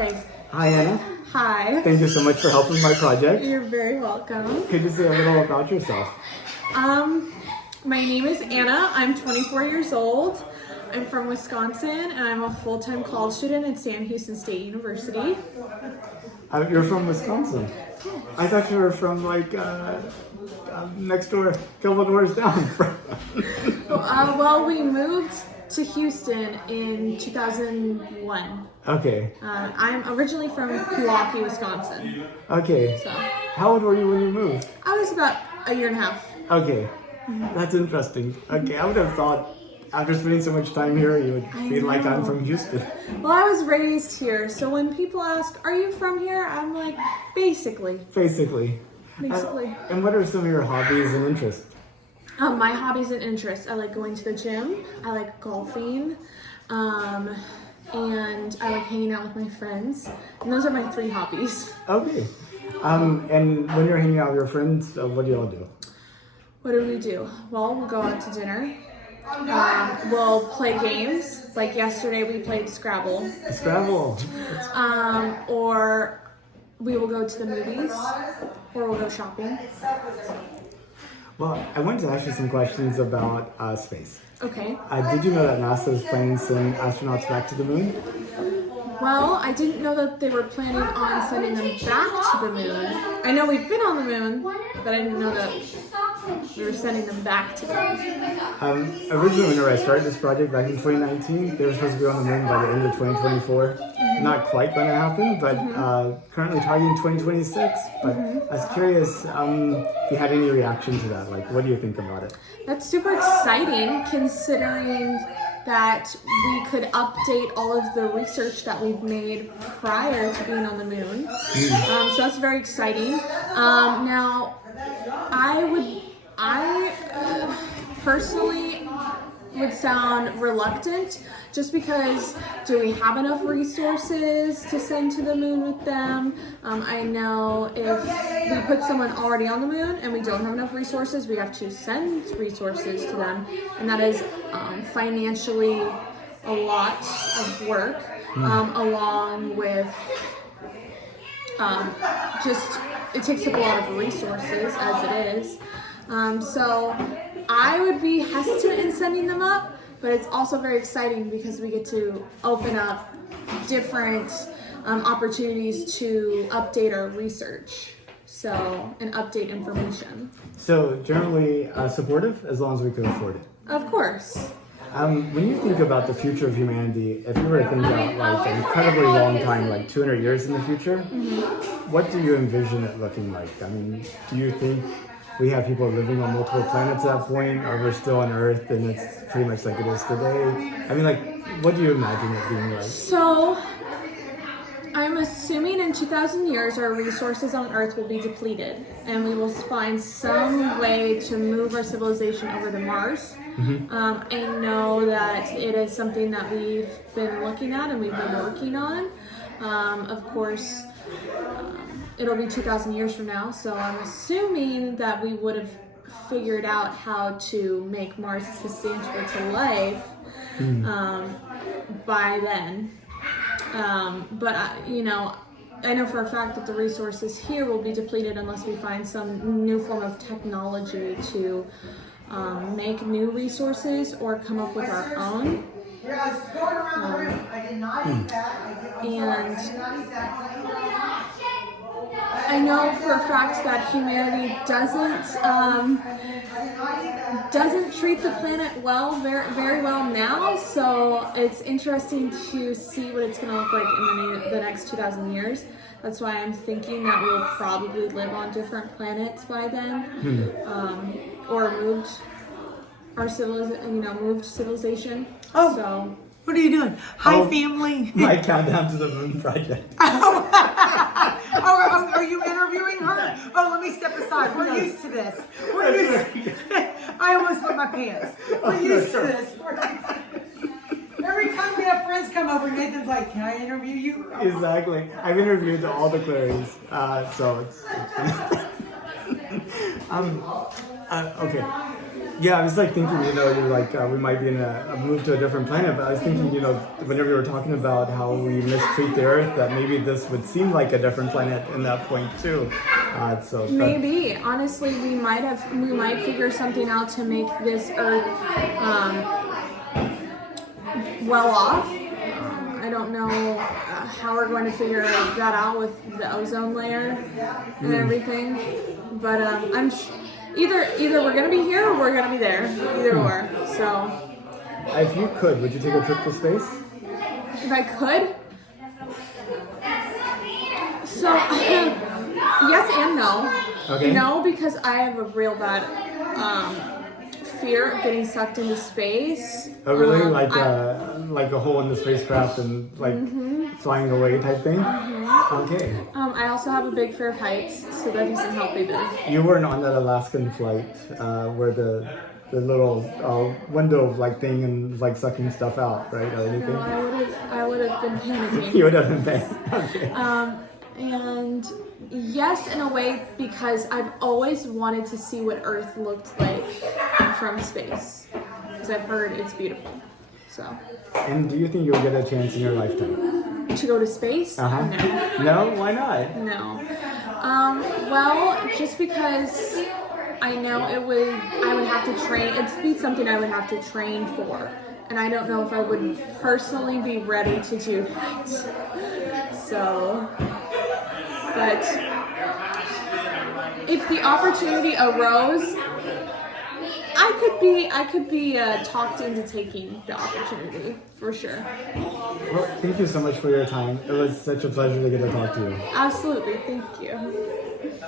Okay. Hi, Anna. Hi. Thank you so much for helping my project. You're very welcome. Could you say a little about yourself? My name is Anna. I'm 24 years old. I'm from Wisconsin, and I'm a full-time college student at Sam Houston State University. You're from Wisconsin. I thought you were from next door, a couple doors down. Well, we moved to Houston in 2001. Okay. I'm originally from Milwaukee, Wisconsin. Okay. So How old were you when you moved? I was about a year and a half. Okay. That's interesting. Okay, I would have thought after spending so much time here, you would feel like I'm from Houston. Well, I was raised here, so when people ask, "Are you from here?" I'm like, basically. Basically. And what are some of your hobbies and interests? My hobbies and interests. I like going to the gym. I like golfing. And I like hanging out with my friends. And those are my 3 hobbies. Okay. And when you're hanging out with your friends, what do y'all do? What do? Well, we'll go out to dinner. We'll play games. Like yesterday, we played Scrabble. Scrabble. Or we will go to the movies. Or we'll go shopping. Well, I wanted to ask you some questions about space. Okay. Did you know that NASA is planning to send astronauts back to the moon? Well, I didn't know that they were planning on sending them back to the moon. I know we've been on the moon, but I didn't know that we were sending them back to the moon. Originally, when I started this project back in 2019, they were supposed to be on the moon by the end of 2024. Not quite going to happen, but currently targeting 2026. But I was curious if you had any reaction to that. Like, what do you think about it? That's super exciting, considering that we could update all of the research that we've made prior to being on the moon. So that's very exciting. Now, I personally would sound reluctant, just because do we have enough resources to send to the moon with them? I know if we put someone already on the moon and we don't have enough resources, we have to send resources to them, and that is financially a lot of work, along with just it takes up a lot of resources as it is. So I would be hesitant in sending them up, but it's also very exciting because we get to open up different opportunities to update our research, and update information. So generally supportive, as long as we can afford it. Of course. When you think about the future of humanity, if you were to think about like an incredibly long time, like 200 years in the future, what do you envision it looking like? I mean, do you think we have people living on multiple planets at that point, or we're still on Earth and it's pretty much like it is today? I mean, like, what do you imagine it being like? So, I'm assuming in 2,000 years our resources on Earth will be depleted, and we will find some way to move our civilization over to Mars. I know that it is something that we've been looking at and we've been working on. Of course, it'll be 2,000 years from now, so I'm assuming that we would have figured out how to make Mars sustainable to life by then. But I know for a fact that the resources here will be depleted unless we find some new form of technology to make new resources or come up with our own. And I know for a fact that humanity doesn't treat the planet very, very well now, so it's interesting to see what it's going to look like in the next 2,000 years. That's why I'm thinking that we'll probably live on different planets by then, or moved civilization. Oh. So. What are you doing? Hi, family. My countdown to the moon project. Oh, are you interviewing her? Oh, let me step aside. We're used to this. I almost put my pants. We're used to this. Every time we have friends come over, Nathan's like, "Can I interview you?" Exactly. I've interviewed all the Claries, so it's okay. Yeah, I was like thinking, you know, you're like we might be in a move to a different planet, but I was thinking, you know, whenever you were talking about how we mistreat the Earth, that maybe this would seem like a different planet in that point too. Maybe, honestly, we might figure something out to make this Earth well off. I don't know how we're going to figure that out with the ozone layer and everything, but either we're gonna be here or we're gonna be there. Either or. So, If you could, would you take a trip to space? if I could, so yes and no. Okay. No, because I have a real bad fear of getting sucked into space. Oh, really? Like a hole in the spacecraft and like flying away type thing? Okay. I also have a big fear of heights, so that doesn't help either. You weren't on that Alaskan flight where the little window like thing and like sucking stuff out, right? Or anything? No, I would have been panicking. You would have been paying. Okay. And yes, in a way, because I've always wanted to see what Earth looked like from space, because I've heard it's beautiful. So. And do you think you'll get a chance in your lifetime? To go to space? Uh-huh. No. No? Why not? No. Well, just because I know I would have to train. It'd be something I would have to train for, and I don't know if I would personally be ready to do that. So, but if the opportunity arose, I could be talked into taking the opportunity for sure. Well, thank you so much for your time. It was such a pleasure to get to talk to you. Absolutely, thank you.